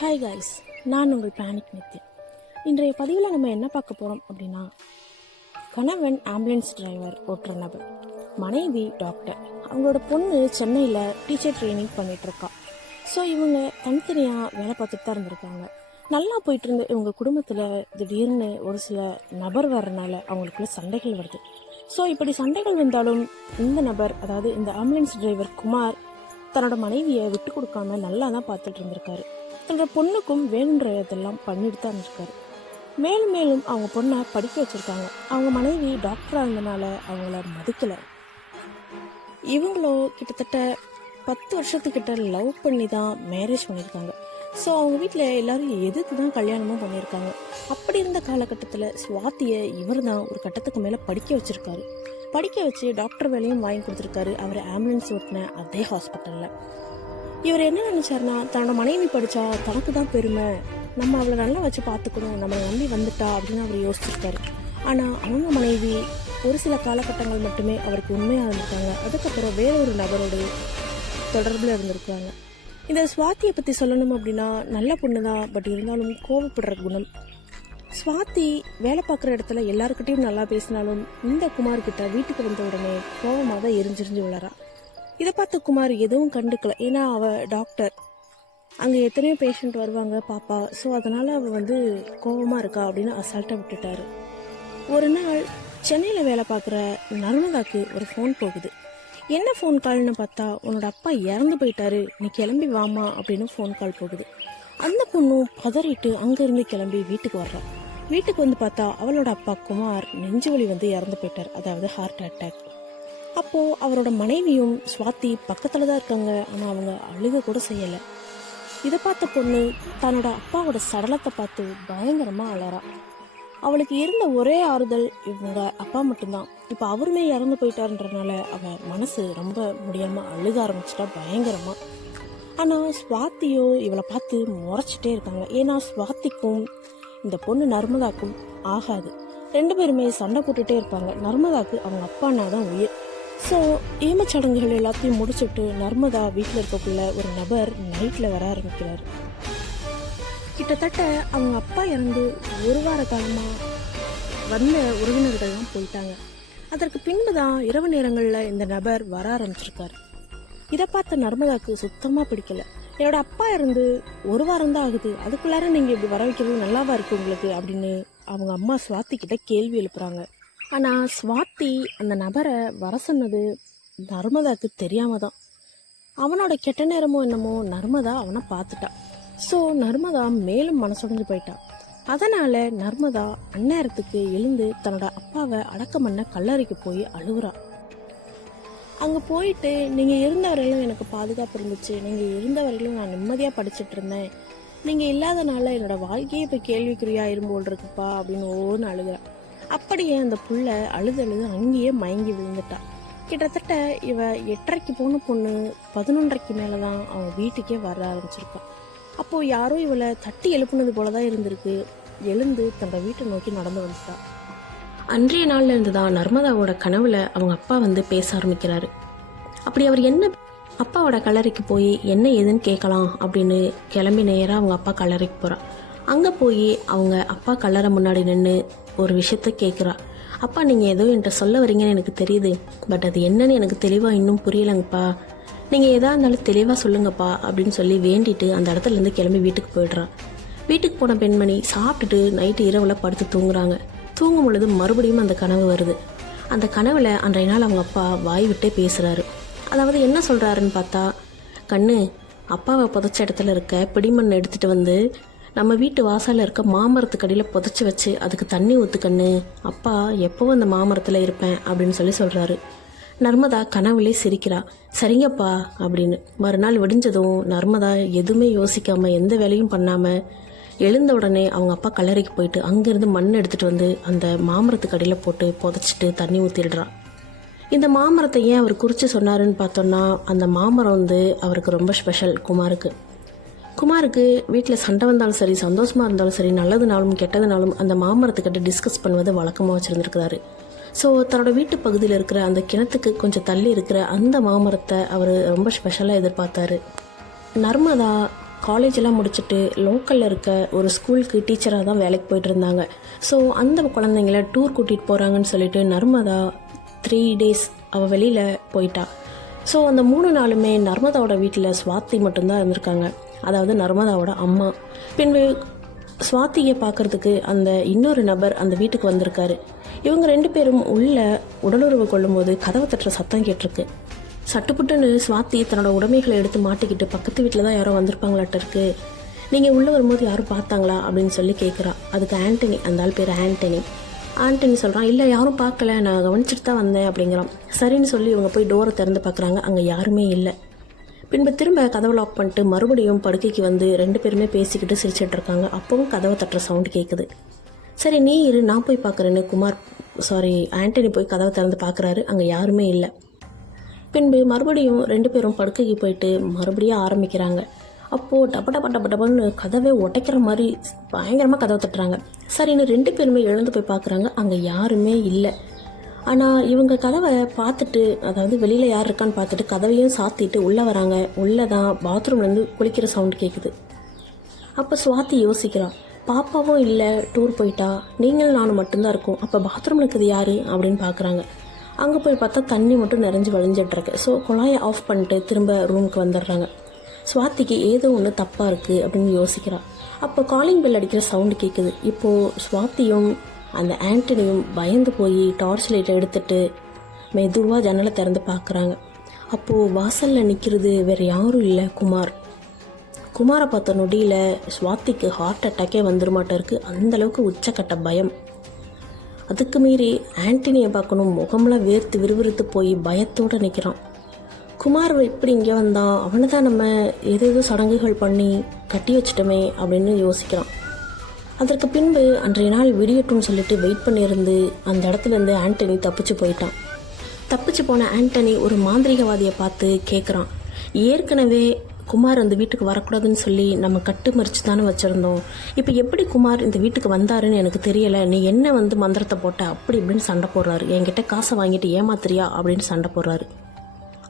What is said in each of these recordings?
Hi guys, நான் உங்கள் panic Nithya. இன்றைய பதிவில் நம்ம என்ன பார்க்க போகிறோம் அப்படின்னா, கணவன் ஆம்புலன்ஸ் டிரைவர் ஓட்டுற நபர், மனைவி டாக்டர், அவங்களோட பொண்ணு சென்னையில் டீச்சர் ட்ரைனிங் பண்ணிகிட்ருக்கா. ஸோ இவங்க தனித்தனியாக வேலை பார்த்துட்டு தான் இருந்திருக்காங்க. நல்லா போயிட்டு இருந்த இவங்க குடும்பத்தில் திடீர்னு ஒரு சில நபர் வர்றதுனால அவங்களுக்குள்ள சண்டைகள் வருது. ஸோ இப்படி சண்டைகள் வந்தாலும் இந்த நபர், அதாவது இந்த ஆம்புலன்ஸ் டிரைவர் குமார், தன்னோட மனைவியை விட்டு கொடுக்காம நல்லா தான் பார்த்துட்டு இருந்திருக்காரு. தன்னோட பொண்ணுக்கும் வேணுன்ற இதெல்லாம் பண்ணிட்டு தான் இருந்திருக்காரு. மேலும் மேலும் அவங்க பொண்ணை படிக்க வச்சுருக்காங்க. அவங்க மனைவி டாக்டராக இருந்தனால அவங்கள மதிக்கலை. இவங்களோ கிட்டத்தட்ட 10 வருஷத்துக்கிட்ட லவ் பண்ணி தான் மேரேஜ் பண்ணியிருக்காங்க. ஸோ அவங்க வீட்டில் எல்லாரும் எதிர்த்து தான் கல்யாணமும் பண்ணியிருக்காங்க. அப்படி இருந்த காலகட்டத்தில் சுவாத்தியை இவர் தான் ஒரு கட்டத்துக்கு மேலே படிக்க வச்சுருக்காரு. படிக்க வச்சு டாக்டர் வேலையும் வாங்கி கொடுத்துருக்காரு. அவர் ஆம்புலன்ஸ் ஓட்டின அதே ஹாஸ்பிட்டலில். இவர் என்ன நினைச்சாருன்னா, தன்னோட மனைவி படித்தா தனக்கு தான் பெருமை, நம்ம அவளை நல்லா வச்சு பார்த்துக்கணும், நம்மளை நம்பி வந்துட்டா அப்படின்னு அவர் யோசிச்சிருக்காரு. ஆனால் அவங்க மனைவி ஒரு சில காலகட்டங்கள் மட்டுமே அவருக்கு உண்மையாக இருந்திருக்காங்க. அதுக்கப்புறம் வேற ஒரு நபரோட தொடர்பில் இருந்திருக்காங்க. இந்த சுவாத்தியை பற்றி சொல்லணும் அப்படின்னா, நல்ல பொண்ணு தான், பட் இருந்தாலும் கோபப்படுற குணம். சுவாதி வேலை பார்க்குற இடத்துல எல்லாருக்கிட்டையும் நல்லா பேசினாலும் இந்த குமார்கிட்ட வீட்டுக்கு வந்த உடனே கோபமாக தான் எரிஞ்சிரிஞ்சு விழறா. இதை பார்த்த குமார் எதுவும் கண்டுக்கல. ஏன்னா அவள் டாக்டர், அங்கே எத்தனையோ பேஷண்ட் வருவாங்க பாப்பா. ஸோ அதனால் அவள் கோபமாக இருக்கா அப்படின்னு அசால்ட்டாக விட்டுட்டாரு. ஒரு நாள் சென்னையில் வேலை பார்க்குற நர்மதாக்கு ஒரு ஃபோன் போகுது. என்ன ஃபோன் கால்னு பார்த்தா, உன்னோட அப்பா இறந்து போயிட்டாரு, நீ கிளம்பி வாமா அப்படின்னு ஃபோன் கால் போகுது. அந்த பொண்ணும் பதறிட்டு அங்கேருந்து கிளம்பி வீட்டுக்கு வர்றா. வீட்டுக்கு வந்து பார்த்தா அவளோட அப்பா குமார் நெஞ்சு வலி இறந்து போயிட்டார், அதாவது ஹார்ட் அட்டாக். அப்போது அவரோட மனைவியும் சுவாதி பக்கத்தில் தான் இருக்காங்க. ஆனால் அவங்க அழுக கூட செய்யலை. இதை பார்த்த பொண்ணு தன்னோட அப்பாவோட சடலத்தை பார்த்து பயங்கரமாக அலறா. அவளுக்கு இருந்த ஒரே ஆறுதல் இவங்க அப்பா மட்டும்தான். இப்போ அவருமே இறந்து போயிட்டாருன்றனால அவள் மனசு ரொம்ப முடியாமல் அழுக ஆரம்பிச்சிட்டா பயங்கரமாக. ஆனால் சுவாத்தியோ இவளை பார்த்து முறைச்சிட்டே இருக்காங்க. ஏன்னா சுவாத்திக்கும் இந்த பொண்ணு நர்மதாக்கும் ஆகாது. 2 பேருமே சண்டை போட்டுகிட்டே இருப்பாங்க. நர்மதாக்கு அவங்க அப்பானா தான் உயிர். ஸோ ஈமச்சடங்குகள் எல்லாத்தையும் முடிச்சுட்டு நர்மதா வீட்டில் இருக்கக்குள்ள ஒரு நபர் நைட்டில் வர ஆரம்பிக்கிறார். கிட்டத்தட்ட அவங்க அப்பா இறந்து 1 வார காலமாக வந்த உறவினர்கள்லாம் போயிட்டாங்க. அதற்கு பின்பு தான் இரவு நேரங்களில் இந்த நபர் வர ஆரம்பிச்சிருக்காரு. இதை பார்த்த நர்மதாக்கு சுத்தமாக பிடிக்கல. என்னோட அப்பா இருந்து 1 வாரம் தான் ஆகுது, அதுக்குள்ளார நீங்கள் இப்படி வர வைக்கிறது நல்லாவா இருக்கு உங்களுக்கு அப்படின்னு அவங்க அம்மா சுவாத்தி கிட்ட கேள்வி எழுப்புறாங்க. ஆனால் சுவாத்தி அந்த நபரை வர சொன்னது நர்மதாக்கு தெரியாம தான். அவனோட கெட்ட நேரமோ என்னமோ நர்மதா அவனை பார்த்துட்டா. ஸோ நர்மதா மேலும் மனசுடைஞ்சு போயிட்டா. அதனால நர்மதா அந்நேரத்துக்கு எழுந்து தன்னோட அப்பாவை அடக்கம் பண்ண கல்லறைக்கு போய் அழுகுறா. அங்கே போயிட்டு, நீங்கள் இருந்த வரையிலும் எனக்கு பாதுகாப்பு இருந்துச்சு, நீங்கள் இருந்த வரையிலும் நான் நிம்மதியாக படிச்சுட்டு இருந்தேன், நீங்கள் இல்லாதனால என்னோடய வாழ்க்கையே இப்போ கேள்விக்குறியாக இரும்போல் இருக்குப்பா அப்படின்னு ஒவ்வொன்று அழுகிறா. அப்படியே அந்த புள்ள அழுது அங்கேயே மயங்கி விழுந்துட்டா. கிட்டத்தட்ட இவ 8:30 போன பொண்ணு 11:30 மேலே தான் அவன் வீட்டுக்கே வர ஆரம்பிச்சிருக்கான். அப்போது யாரோ இவளை தட்டி எழுப்புனது போல தான் இருந்திருக்கு. எழுந்து தன்னோட வீட்டை நோக்கி நடந்து வந்துட்டா. அன்றைய நாள்ல இருந்து தான் நர்மதாவோட கனவுல அவங்க அப்பா பேச ஆரம்பிக்கிறாரு. அப்படி அவர் என்ன அப்பாவோட கல்லறைக்கு போய் என்ன ஏதுன்னு கேட்கலாம் அப்படின்னு கிளம்பி நேராக அவங்க அப்பா கல்லறைக்கு போகிறா. அங்கே போய் அவங்க அப்பா கல்லறை முன்னாடி நின்று ஒரு விஷயத்த கேட்குறா. அப்பா, நீங்கள் ஏதோ என்கிட்ட சொல்ல வரீங்கன்னு எனக்கு தெரியுது, பட் அது என்னன்னு எனக்கு தெளிவாக இன்னும் புரியலைங்கப்பா, நீங்கள் எதா இருந்தாலும் தெளிவாக சொல்லுங்கப்பா அப்படின்னு சொல்லி வேண்டிட்டு அந்த இடத்துலேருந்து கிளம்பி வீட்டுக்கு போயிடுறா. வீட்டுக்கு போன பெண்மணி சாப்பிட்டுட்டு நைட்டு இரவில் படுத்து தூங்குறாங்க. தூங்கும் பொழுது மறுபடியும் அந்த கனவு வருது. அந்த கனவில் அன்றைய நாள் அவங்க அப்பா வாய் விட்டே பேசுகிறாரு. அதாவது என்ன சொல்கிறாருன்னு பார்த்தா, கண்ணு, அப்பாவை புதைச்ச இடத்துல இருக்க பிடிமண் எடுத்துகிட்டு வந்து நம்ம வீட்டு வாசலில் இருக்க மாமரத்துக்கடியில் புதைச்சி வச்சு அதுக்கு தண்ணி ஊற்று கண்ணு, அப்பா எப்போவும் அந்த மாமரத்தில் இருப்பேன் அப்படின்னு சொல்கிறாரு. நர்மதா கனவுலே சிரிக்கிறா. சரிங்கப்பா அப்படின்னு. மறுநாள் விடிஞ்சதும் நர்மதா எதுவுமே யோசிக்காமல் எந்த வேலையும் பண்ணாமல் எழுந்த உடனே அவங்க அப்பா கல்லறைக்கு போயிட்டு அங்கேருந்து மண் எடுத்துகிட்டு வந்து அந்த மாமரத்துக்கு அடியில் போட்டு புதைச்சிட்டு தண்ணி ஊற்றிடுறா. இந்த மாமரத்தை ஏன் அவர் குறித்து சொன்னாருன்னு பார்த்தோன்னா, அந்த மாமரம் அவருக்கு ரொம்ப ஸ்பெஷல். குமாருக்கு வீட்டில் சண்டை வந்தாலும் சரி, சந்தோஷமாக இருந்தாலும் சரி, நல்லதுனாலும் கெட்டதுனாலும் அந்த மாமரத்துக்கிட்ட டிஸ்கஸ் பண்ணுவது வழக்கமாக வச்சுருந்துருக்கிறாரு. ஸோ தன்னோட வீட்டு பகுதியில் இருக்கிற அந்த கிணத்துக்கு கொஞ்சம் தள்ளி இருக்கிற அந்த மாமரத்தை அவர் ரொம்ப ஸ்பெஷலாக எதிர்பார்த்தாரு. நர்மதா காலேஜெல்லாம் முடிச்சுட்டு லோக்கலில் இருக்க ஒரு ஸ்கூலுக்கு டீச்சராக தான் வேலைக்கு போயிட்டு இருந்தாங்க. ஸோ அந்த குழந்தைங்கள டூர் கூட்டிகிட்டு போகிறாங்கன்னு சொல்லிட்டு நர்மதா 3 days அவள் வெளியில் போயிட்டா. ஸோ அந்த 3 நாளுமே நர்மதாவோட வீட்டில் ஸ்வாதி மட்டும்தான் இருந்திருக்காங்க, அதாவது நர்மதாவோட அம்மா. பின்பு ஸ்வாதியை பார்க்குறதுக்கு அந்த இன்னொரு நபர் அந்த வீட்டுக்கு வந்திருக்காரு. இவங்க 2 பேரும் உள்ள உடலுறவு கொள்ளும்போது கதவை தட்டுற சத்தம் கேட்டிருக்கு. சட்டுப்புட்டுன்னு ஸ்வாதி தன்னோட உடைமைகளை எடுத்து மாட்டிக்கிட்டு பக்கத்து வீட்டில் தான் யாரோ வந்திருப்பாங்களாட்ட இருக்கு, நீங்கள் உள்ளே வரும்போது யாரும் பார்த்தாங்களா அப்படின்னு சொல்லி கேட்குறா. அதுக்கு ஆண்டனி, அந்த ஆள் பேர் ஆண்டனி சொல்கிறான், இல்லை யாரும் பார்க்கல, நான் கவனிச்சுட்டு தான் வந்தேன் அப்படிங்கிறான். சரின்னு சொல்லி இவங்க போய் டோரை திறந்து பார்க்குறாங்க, அங்கே யாருமே இல்லை. பின்பு திரும்ப கதவை லாக் பண்ணிட்டு மறுபடியும் படுக்கைக்கு வந்து 2 பேருமே பேசிக்கிட்டு சிரிச்சிட்டு இருக்காங்க. அப்பவும் கதவை தட்டுற சவுண்டு கேட்குது. சரி நீ இரு, நான் போய் பார்க்குறேன்னு ஆண்டனி போய் கதவை திறந்து பார்க்குறாரு, அங்கே யாருமே இல்லை. பின்பு மறுபடியும் 2 பேரும் படுக்கைக்கு போயிட்டு மறுபடியும் ஆரம்பிக்கிறாங்க. அப்போது டப்பன்னு கதவை உடைக்கிற மாதிரி பயங்கரமாக கதவை தட்டுறாங்க. சரின்னு 2 பேருமே எழுந்து போய் பார்க்குறாங்க, அங்கே யாருமே இல்லை. ஆனால் இவங்க கதவை பார்த்துட்டு, அதாவது வெளியில் யார் இருக்கான்னு பார்த்துட்டு கதவையும் சாத்திட்டு உள்ளே வராங்க. உள்ளே தான் பாத்ரூம்லேருந்து குளிக்கிற சவுண்டு கேட்குது. அப்போ ஸ்வாதி யோசிக்கிறான், பாப்பாவும் இல்லை, டூர் போயிட்டா, நீங்களும் நானும் மட்டும்தான் இருக்கோம், அப்போ பாத்ரூமில் இருக்குது யார் அப்படின்னு பார்க்குறாங்க. அங்கே போய் பார்த்தா தண்ணி மட்டும் நிறைஞ்சு வழிஞ்சிட்ருக்கு. ஸோ குழாயை ஆஃப் பண்ணிட்டு திரும்ப ரூமுக்கு வந்துடுறாங்க. ஸ்வாதிக்கு ஏதோ ஒன்று தப்பாக இருக்குது அப்படின்னு யோசிக்கிறான். அப்போ காலிங் பெல் அடிக்கிற சவுண்டு கேட்குது. இப்போது ஸ்வாதியும் அந்த ஆண்டனியும் பயந்து போய் டார்ச் லைட்டை எடுத்துட்டு மெதுவாக ஜன்னலை திறந்து பார்க்குறாங்க. அப்போது வாசலில் நிற்கிறது வேறு யாரும் இல்லை, குமாரை பார்த்த நொடியில் ஸ்வாதிக்கு ஹார்ட் அட்டாக்கே வந்துருமாட்ட இருக்குது. அந்தளவுக்கு உச்சக்கட்ட பயம். அதுக்கு மீறி ஆண்டனியை பார்க்கணும், முகமெல்லாம் வேர்த்து விறுவிறுத்து போய் பயத்தோடு நிற்கிறான். குமார் இப்படி இங்கே வந்தான், அவனை தான் நம்ம ஏதேதோ சடங்குகள் பண்ணி கட்டி வச்சிட்டோமே அப்படின்னு யோசிக்கிறான். அதற்கு பின்பு அன்றைய நாள் விடியட்டும்னு சொல்லிட்டு வெயிட் பண்ணியிருந்து அந்த இடத்துலேருந்து ஆண்டனி தப்பிச்சு போயிட்டான். தப்பிச்சு போன ஆண்டனி ஒரு மாந்திரிகவாதியை பார்த்து கேட்குறான், ஏற்கனவே குமார் அந்த வீட்டுக்கு வரக்கூடாதுன்னு சொல்லி நம்ம கட்டு மறித்து தானே வச்சுருந்தோம், இப்போ எப்படி குமார் இந்த வீட்டுக்கு வந்தாருன்னு எனக்கு தெரியலை, நீ என்ன மந்திரத்தை போட்ட அப்படி இப்படின்னு சண்டை போடுறாரு, என்கிட்ட காசை வாங்கிட்டு ஏமாத்துறியா அப்படின்னு சண்டை போடுறாரு.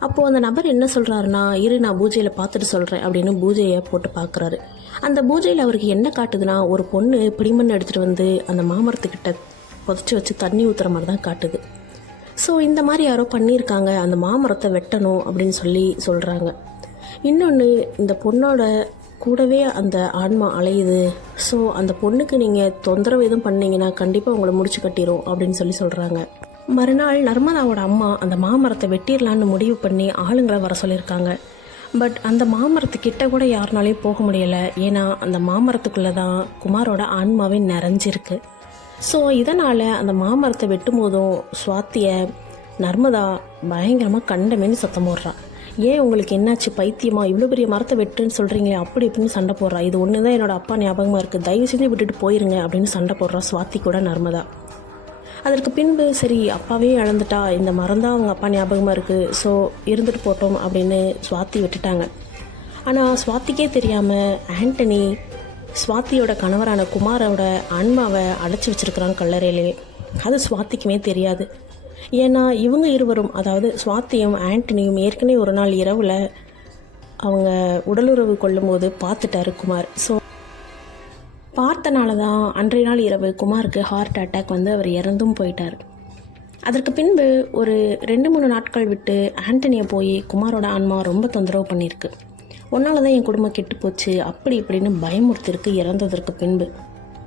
அப்போது அந்த நபர் என்ன சொல்கிறாருன்னா, இரு நான் பூஜையில் பார்த்துட்டு சொல்கிறேன் அப்படின்னு பூஜையை போட்டு பார்க்குறாரு. அந்த பூஜையில் அவருக்கு என்ன காட்டுதுன்னா, ஒரு பொண்ணு பிடிமண் எடுத்துகிட்டு வந்து அந்த மாமரத்துக்கிட்ட புதைச்சி வச்சு தண்ணி ஊற்றுற மாதிரி தான் காட்டுது. ஸோ இந்த மாதிரி யாரோ பண்ணியிருக்காங்க, அந்த மாமரத்தை வெட்டணும் அப்படின்னு சொல்லி சொல்கிறாங்க. இன்னொன்று, இந்த பொண்ணோட கூடவே அந்த ஆன்மா அலையுது. ஸோ அந்த பொண்ணுக்கு நீங்கள் தொந்தரவு எதுவும் பண்ணீங்கன்னா கண்டிப்பாக உங்களை முடிச்சு கட்டிடும் அப்படின்னு சொல்கிறாங்க. மறுநாள் நர்மதாவோட அம்மா அந்த மாமரத்தை வெட்டிடலான்னு முடிவு பண்ணி ஆளுங்களை வர சொல்லியிருக்காங்க. பட் அந்த மாமரத்துக்கிட்ட கூட யாருனாலையும் போக முடியலை, ஏன்னா அந்த மாமரத்துக்குள்ளே தான் குமாரோட ஆன்மாவே நிறைஞ்சிருக்கு. ஸோ இதனால் அந்த மாமரத்தை வெட்டும் போதும் ஸ்வாதியை நர்மதா பயங்கரமாக கண்டமேனு சத்தம் போடுறா. ஏன் உங்களுக்கு என்னாச்சு, பைத்தியமா, இவ்வளோ பெரிய மரத்தை வெட்டுன்னு சொல்கிறீங்களே அப்படி இப்படின்னு சண்டை போடுறா. இது ஒன்று தான் என்னோடய அப்பா ஞாபகமாக இருக்குது, தயவு செஞ்சு விட்டுட்டு போயிருங்க அப்படின்னு சண்டை போடுறா ஸ்வாதி கூட நர்மதா. அதற்கு பின்பு சரி அப்பாவே இழந்துட்டா, இந்த மரம் தான் அவங்க அப்பா ஞாபகமாக இருக்குது, ஸோ இருந்துட்டு போட்டோம் அப்படின்னு ஸ்வாதி விட்டுட்டாங்க. ஆனால் ஸ்வாதிக்கே தெரியாமல் ஆண்டனி ஸ்வாதியோட கணவரான குமாரோட ஆன்மாவை அடைச்சி வச்சுருக்கிறாங்க கல்லறையிலே. அது ஸ்வாதிக்குமே தெரியாது. ஏன்னா இவங்க இருவரும், அதாவது ஸ்வாதியும் ஆண்டனியும் ஏற்கனவே ஒரு நாள் இரவில் அவங்க உடலுறவு கொள்ளும்போது பார்த்துட்டாரு குமார். ஸோ பார்த்தனால தான் அன்றைய நாள் இரவு குமாருக்கு ஹார்ட் அட்டாக் வந்து அவர் இறந்தும் போயிட்டார். அதற்கு பின்பு ஒரு 2-3 நாட்கள் விட்டு ஆண்டனியை போய் குமாரோட ஆன்மா ரொம்ப தொந்தரவு பண்ணியிருக்கு. ஒன்றால் தான் என் குடும்பம் கெட்டு போச்சு அப்படி இப்படின்னு பயமுறுத்திருக்கு. இறந்ததற்கு பின்பு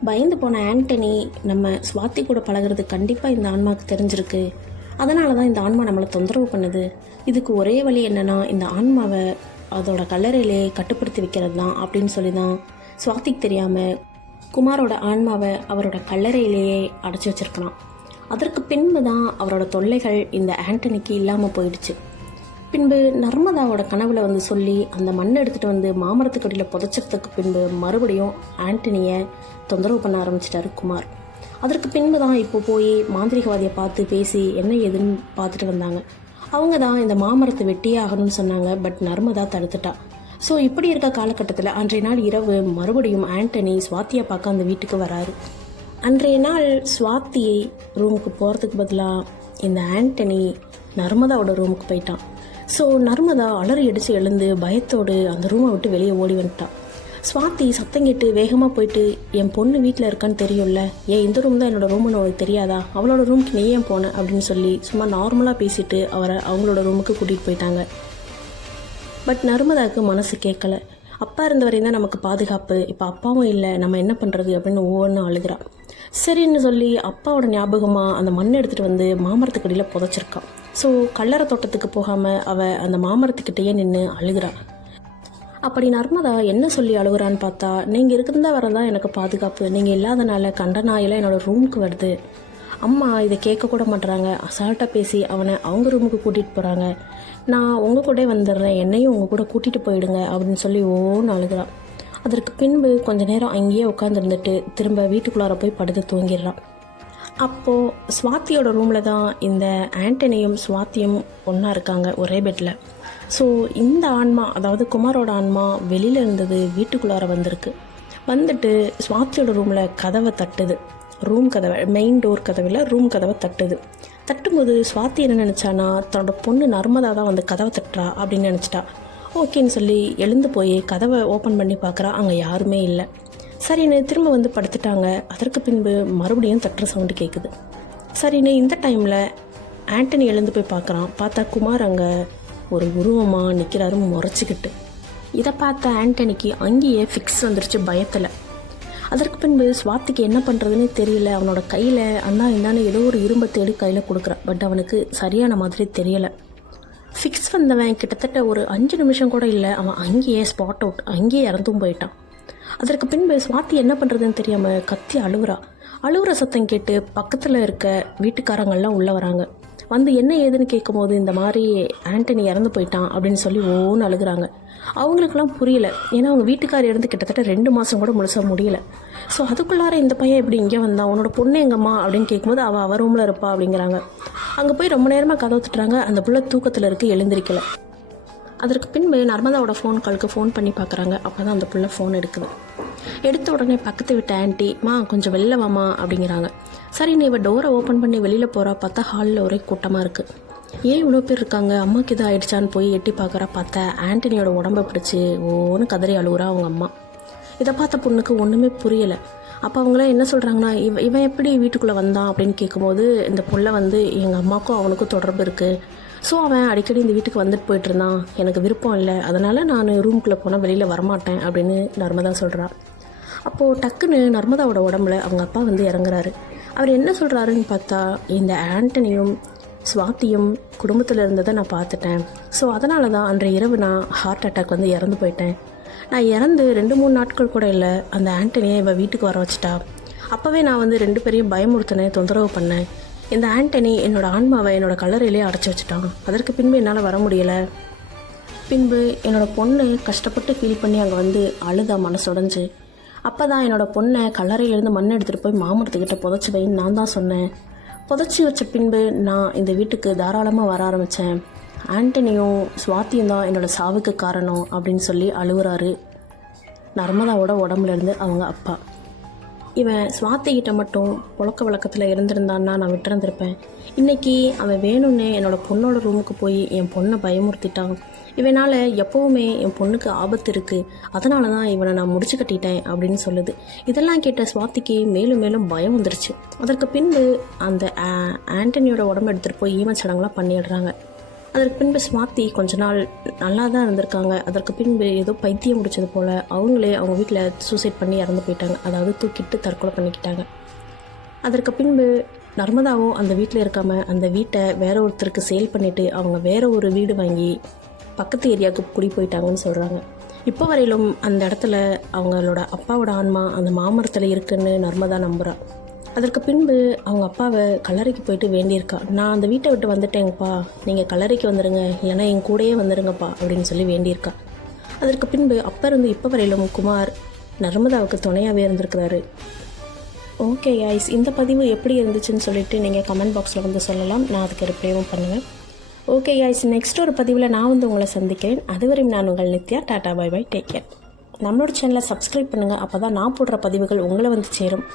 பயந்து போன ஆண்டனி நம்ம ஸ்வாதி கூட பழகிறது கண்டிப்பாக இந்த ஆன்மாவுக்கு தெரிஞ்சிருக்கு, அதனால தான் இந்த ஆன்மா நம்மளை தொந்தரவு பண்ணுது. இதுக்கு ஒரே வழி என்னென்னா இந்த ஆன்மாவை அதோட கல்லறையிலே கட்டுப்படுத்தி வைக்கிறது தான் அப்படின்னு சொல்லி தான் ஸ்வாதிக்கு தெரியாமல் குமாரோட ஆன்மாவை அவரோட கல்லறையிலேயே அடைச்சி வச்சிருக்கலாம். அதற்கு பின்பு தான் அவரோட தொல்லைகள் இந்த ஆண்டனிக்கு இல்லாமல் போயிடுச்சு. பின்பு நர்மதாவோட கனவுல வந்து சொல்லி அந்த மண்ணை எடுத்துகிட்டு வந்து மாமரத்துக்கடியில் புதைச்சதுக்கு பின்பு மறுபடியும் ஆண்டனியை தொந்தரவு பண்ண ஆரம்பிச்சிட்டாரு குமார். அதற்கு பின்பு தான் இப்போ போய் மாந்திரிகவாதியை பார்த்து பேசி என்ன ஏதுன்னு பார்த்துட்டு வந்தாங்க. அவங்க தான் இந்த மாமரத்தை வெட்டியே ஆகணும்னு சொன்னாங்க. பட் நர்மதா தடுத்துட்டா. ஸோ இப்படி இருக்க காலகட்டத்தில் அன்றைய நாள் இரவு மறுபடியும் ஆண்டனி ஸ்வாதியை பார்க்க அந்த வீட்டுக்கு வராரு. அன்றைய நாள் ஸ்வாதி ரூமுக்கு போகிறதுக்கு பதிலாக இந்த ஆண்டனி நர்மதாவோட ரூமுக்கு போயிட்டான். ஸோ நர்மதா அலறி அடித்து எழுந்து பயத்தோடு அந்த ரூமை விட்டு வெளியே ஓடி வந்துட்டான். ஸ்வாதி சத்தம் கேட்டு வேகமாக போயிட்டு என் பொண்ணு வீட்டில் இருக்கான்னு தெரியும்ல, ஏன் இந்த ரூம் தான் என்னோடய ரூம்னு உனக்கு தெரியாதா, அவளோட ரூமுக்கு நீ ஏன் போன அப்படின்னு சொல்லி சும்மா நார்மலாக பேசிட்டு அவரை அவங்களோட ரூமுக்கு கூட்டிகிட்டு போயிட்டாங்க. பட் நர்மதாவுக்கு மனசு கேட்கல. அப்பா இருந்த வரையும் தான் நமக்கு பாதுகாப்பு, இப்போ அப்பாவும் இல்லை, நம்ம என்ன பண்ணுறது அப்படின்னு ஒவ்வொன்றும் அழுகிறான். சரின்னு சொல்லி அப்பாவோட ஞாபகமாக அந்த மண் எடுத்துகிட்டு வந்து மாமரத்துக்கடியில் புதைச்சிருக்கான். ஸோ கல்லறை தோட்டத்துக்கு போகாமல் அவள் அந்த மாமரத்துக்கிட்டேயே நின்று அழுகிறாள். அப்படி நர்மதா என்ன சொல்லி அழுகுறான்னு பார்த்தா, நீங்கள் இருக்கிறதா வரதான் எனக்கு பாதுகாப்பு, நீங்கள் இல்லாதனால கண்ட நாயெல்லாம் என்னோடய ரூமுக்கு வருது. அம்மா இதை கேட்கக்கூட மாட்டுறாங்க, அசால்ட்டாக பேசி அவனை அவங்க ரூமுக்கு கூட்டிகிட்டு போகிறாங்க. நான் உங்கள் கூட வந்துடுறேன், என்னையும் உங்கள் கூட கூட்டிகிட்டு போயிடுங்க அப்படின்னு சொல்லி ஓன்னு அழுகிறான். அதற்கு பின்பு கொஞ்ச நேரம் அங்கேயே உட்காந்துருந்துட்டு திரும்ப வீட்டுக்குள்ளார போய் படுத்து தூங்கிடுறான். அப்போது ஸ்வாதியோட ரூமில் தான் இந்த ஆண்டனியும் ஸ்வாதியும் ஒன்றா இருக்காங்க ஒரே பெட்டில். ஸோ இந்த ஆன்மா, அதாவது குமாரோட ஆன்மா வெளியில் இருந்தது, வீட்டுக்குள்ளார வந்திருக்கு. வந்துட்டு ஸ்வாதியோட ரூமில் கதவை தட்டுது. ரூம் கதவை, மெயின் டோர் கதவில் ரூம் கதவை தட்டுது. தட்டும்போது ஸ்வாதி என்ன நினச்சானா, தன்னோட பொண்ணு நர்மதா தான் வந்து கதவை தட்டுறா அப்படின்னு நினச்சிட்டா. ஓகேன்னு சொல்லி எழுந்து போய் கதவை ஓப்பன் பண்ணி பார்க்குறா, அங்கே யாருமே இல்லை. சரின்னு திரும்ப வந்து படுத்துட்டாங்க. அதற்கு பின்பு மறுபடியும் தட்டுற சவுண்டு கேட்குது. சரின்னு இந்த டைமில் ஆண்டனி எழுந்து போய் பார்க்குறான். பார்த்தா குமார் அங்கே ஒரு உருவமாக நிற்கிறாரு முறைச்சிக்கிட்டு. இதை பார்த்த ஆண்டனிக்கு அங்கேயே ஃபிக்ஸ் வந்துருச்சு பயத்தில். அதற்கு பின்பு ஸ்வாதிக்கு என்ன பண்ணுறதுன்னு தெரியல. அவனோட கையில் அண்ணா இந்தான்னு ஏதோ ஒரு இரும்பை தேடி கையில் கொடுக்குறான். பட் அவனுக்கு சரியான மாதிரி தெரியலை. ஃபிக்ஸ் வந்தவன் கிட்டத்தட்ட ஒரு 5 நிமிஷம் கூட இல்லை, அவன் அங்கேயே ஸ்பாட் அவுட், அங்கேயே இறந்தும் போயிட்டான். அதற்கு பின்பு ஸ்வாதி என்ன பண்ணுறதுன்னு தெரியாமல் கத்தி அழுகுற சத்தம் கேட்டு பக்கத்தில் இருக்க வீட்டுக்காரங்கள்லாம் உள்ளே வராங்க. வந்து என்ன ஏதுன்னு கேட்கும் போது இந்த மாதிரி ஆண்டனி இறந்து போயிட்டான் அப்படின்னு சொல்லி ஓன்னு அழுகுறாங்க. அவங்களுக்கெல்லாம் புரியல, ஏன்னா அவங்க வீட்டுக்கார் இருந்து கிட்டத்தட்ட 2 மாதம் கூட முழுசாக முடியல. ஸோ அதுக்குள்ளார இந்த பையன் எப்படி இங்கே வந்தான், உன்னோட பொண்ணு எங்கம்மா அப்படின்னு கேட்கும்போது அவள் ரூமில் இருப்பா அப்படிங்கிறாங்க. அங்கே போய் ரொம்ப நேரமாக கதவு தட்டுறாங்க. அந்த புள்ள தூக்கத்தில் இருக்குது, எழுந்திருக்கலை. அதற்கு பின்பு நர்மதாவோட ஃபோன் காலுக்கு ஃபோன் பண்ணி பார்க்குறாங்க. அப்போ தான் அந்த புள்ள ஃபோன் எடுக்குது. எடுத்த உடனே பக்கத்து விட்ட ஆண்டி, மா கொஞ்சம் வெளில வாமா அப்படிங்கிறாங்க. சரி நீ இவள் டோரை ஓப்பன் பண்ணி வெளியில் போகிறா. பார்த்தா ஹாலில் ஒரே கூட்டமாக இருக்குது. ஏன் இவ்வளோ பேர் இருக்காங்க, அம்மாவுக்கு எதாவது ஆயிடுச்சான்னு போய் எட்டி பார்க்குறா. பார்த்தா ஆண்டனியோட உடம்பை பிடிச்சி ஓன்னு கதறி அழுகுறா அவங்க அம்மா. இதை பார்த்த பொண்ணுக்கு ஒன்றுமே புரியலை. அப்போ அவங்களாம் என்ன சொல்கிறாங்கன்னா, இவன் எப்படி வீட்டுக்குள்ளே வந்தான் அப்படின்னு கேட்கும்போது, இந்த புள்ள வந்து எங்கள் அம்மாவுக்கும் அவனுக்கும் தொடர்பு இருக்குது. ஸோ அவன் அடிக்கடி இந்த வீட்டுக்கு வந்துட்டு போயிட்டு இருந்தான், எனக்கு விருப்பம் இல்லை, அதனால் நான் ரூமுக்குள்ளே போனால் வெளியில் வரமாட்டேன் அப்படின்னு நர்மதா சொல்கிறா. அப்போது டக்குன்னு நர்மதாவோட உடம்புல அவங்க அப்பா வந்து இறங்குறாரு. அவர் என்ன சொல்கிறாருன்னு பார்த்தா, இந்த ஆண்டனியும் ஸ்வாதியும் குடும்பத்தில் இருந்ததை நான் பார்த்துட்டேன். ஸோ அதனால தான் அன்றைய இரவு நான் ஹார்ட் அட்டாக் வந்து இறந்து போயிட்டேன். நான் இறந்து 2-3 நாட்கள் கூட இல்லை, அந்த ஆண்டனியை இவள் வீட்டுக்கு வர வச்சிட்டா. அப்போவே நான் வந்து 2 பேரையும் பயமுறுத்தினேன், தொந்தரவு பண்ணேன். இந்த ஆண்டனி என்னோடய ஆன்மாவை என்னோடய கல்லறையிலே அடைச்சி வச்சுட்டான். அதற்கு பின்பு என்னால் வர முடியலை. பின்பு என்னோடய பொண்ணு கஷ்டப்பட்டு ஃபீல் பண்ணி அங்கே வந்து அழுதா மனசுடைஞ்சு. அப்போ தான் என்னோடய பொண்ணை கல்லறையிலேருந்து மண் எடுத்துகிட்டு போய் மாமரத்துக்கிட்ட புதைச்சி வைன்னு நான் தான் சொன்னேன். புதைச்சி வச்ச பின்பு நான் இந்த வீட்டுக்கு தாராளமாக வர ஆரம்பித்தேன். ஆண்டனியும் ஸ்வாதியும் தான் என்னோடய சாவுக்கு காரணம் அப்படின்னு சொல்லி அழுகுறாரு நர்மதாவோட உடம்புலேருந்து அவங்க அப்பா. இவன் ஸ்வாதிக்கிட்ட மட்டும் புழக்க வழக்கத்தில் இருந்திருந்தான்னா நான் விட்டுருந்துருப்பேன். இன்றைக்கி அவன் வேணும்னே என்னோடய பொண்ணோட ரூமுக்கு போய் என் பொண்ணை பயமுறுத்திட்டான். இவனால் எப்போவுமே என் பொண்ணுக்கு ஆபத்து இருக்குது, அதனால தான் இவனை நான் முடிச்சு கட்டிட்டேன் அப்படின்னு சொல்லுது. இதெல்லாம் கேட்ட ஸ்வாதிக்கு மேலும் மேலும் பயம் வந்துருச்சு. அதற்கு பின்பு அந்த ஆண்டனியோட உடம்பு எடுத்துகிட்டு போய் ஈமச்சடங்கெலாம் பண்ணிடுறாங்க. அதற்கு பின்பு ஸ்வாதி கொஞ்ச நாள் நல்லா தான் இருந்திருக்காங்க. அதற்கு பின்பு ஏதோ பைத்தியம் முடிச்சது போல் அவங்களே அவங்க வீட்டில் சூசைட் பண்ணி இறந்து போயிட்டாங்க, அதாவது தூக்கிட்டு தற்கொலை பண்ணிக்கிட்டாங்க. அதற்கு பின்பு நர்மதாவும் அந்த வீட்டில் இருக்காமல் அந்த வீட்டை வேற ஒருத்தருக்கு சேல் பண்ணிவிட்டு அவங்க வேற ஒரு வீடு வாங்கி பக்கத்து ஏரியாவுக்கு குடி போயிட்டாங்கன்னு சொல்கிறாங்க. இப்போ வரையிலும் அந்த இடத்துல அவங்களோட அப்பாவோட ஆன்மா அந்த மாமரத்தில் இருக்குன்னு நர்மதா நம்புகிறா. அதற்கு பின்பு அவங்க அப்பாவை கல்லறைக்கு போயிட்டு வேண்டியிருக்கா. நான் அந்த வீட்டை விட்டு வந்துட்டேங்கப்பா, நீங்கள் கல்லறைக்கு வந்துடுங்க, இல்லைனா என் கூடயே வந்துடுங்கப்பா அப்படின்னு சொல்லி வேண்டியிருக்கா. அதற்கு பின்பு அப்போ இருந்து இப்போ வரையிலும் குமார் நர்மதாவுக்கு துணையாகவே இருந்திருக்கிறாரு. ஓகே கைஸ், இந்த பதிவு எப்படி இருந்துச்சுன்னு சொல்லிட்டு நீங்கள் கமெண்ட் பாக்ஸில் வந்து சொல்லலாம், நான் அதுக்கு ரிப்ளைவும் பண்ணுவேன். ஓகே கைஸ், நெக்ஸ்ட் ஒரு பதிவில் நான் வந்து உங்களை சந்திக்கிறேன். அதுவரையும் நான் உங்கள் Nithya. Tata, bye bye, take care. நம்மளோட சேனலை சப்ஸ்கிரைப் பண்ணுங்கள், அப்போ தான் நான் போடுற பதிவுகள் உங்களை வந்து சேரும்.